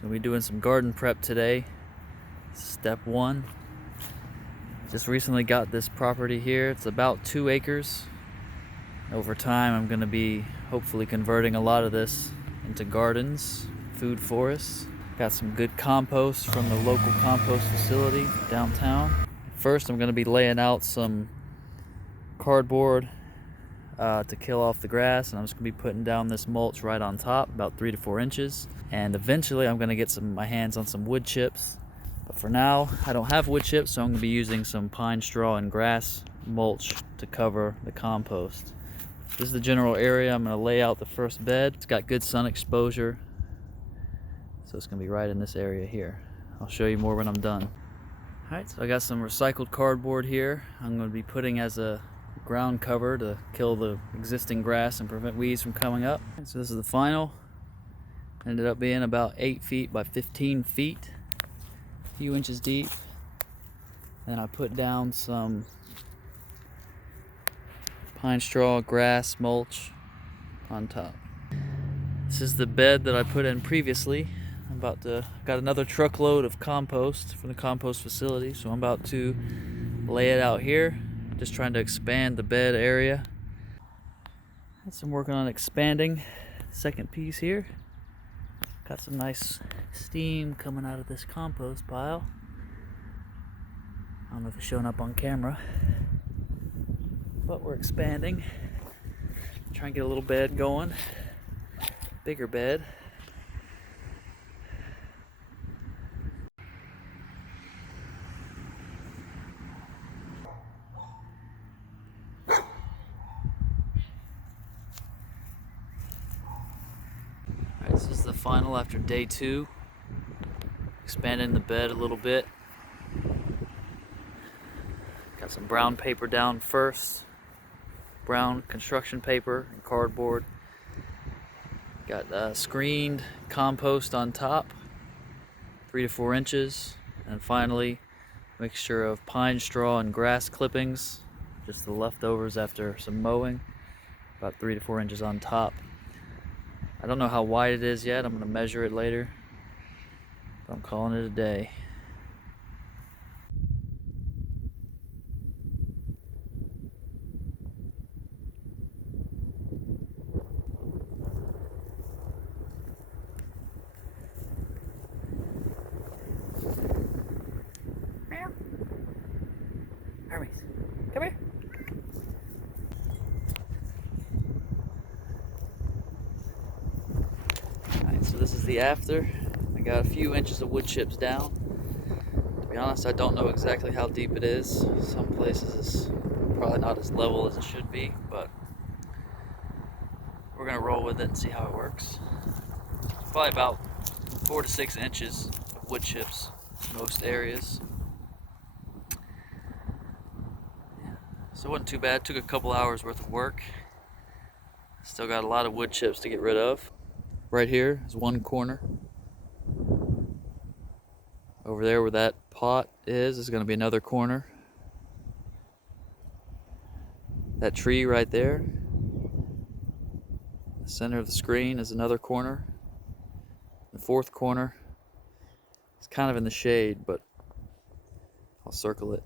So we'll be doing some garden prep today. Step one. Just recently got this property here. It's about 2 acres. Over time, I'm going to be hopefully converting a lot of this into gardens, food forests. Got some good compost from the local compost facility downtown. First, I'm going to be laying out some cardboard to kill off the grass, and I'm just going to be putting down this mulch right on top, about 3 to 4 inches. And eventually, I'm going to get my hands on some wood chips. But for now, I don't have wood chips, so I'm going to be using some pine straw and grass mulch to cover the compost. This is the general area. I'm going to lay out the first bed. It's got good sun exposure, so it's going to be right in this area here. I'll show you more when I'm done. Alright, so I got some recycled cardboard here. I'm going to be putting as a ground cover to kill the existing grass and prevent weeds from coming up. So this is the final. Ended up being about 8 feet by 15 feet, a few inches deep. Then I put down some pine straw, grass, mulch on top. This is the bed that I put in previously. Got another truckload of compost from the compost facility, so I'm about to lay it out here. Just trying to expand the bed area. I'm working on expanding the second piece here. Got some nice steam coming out of this compost pile. I don't know if it's showing up on camera, but we're expanding. Trying to get a little bed going, bigger bed. This is the final after day 2. Expanding the bed a little bit. Got some brown paper down first. Brown construction paper and cardboard. Got screened compost on top, 3 to 4 inches. And finally, mixture of pine straw and grass clippings, just the leftovers after some mowing, about 3 to 4 inches on top. I don't know how wide it is yet. I'm going to measure it later. But I'm calling it a day. Hermes, come here. Alright, so this is the after. I got a few inches of wood chips down. To be honest, I don't know exactly how deep it is. Some places it's probably not as level as it should be, but we're gonna roll with it and see how it works. Probably about 4 to 6 inches of wood chips in most areas. So it wasn't too bad. Took a couple hours worth of work. Still got a lot of wood chips to get rid of. Right here is one corner. Over there where that pot is going to be another corner. That tree right there, the center of the screen, is another corner. The fourth corner is kind of in the shade, but I'll circle it.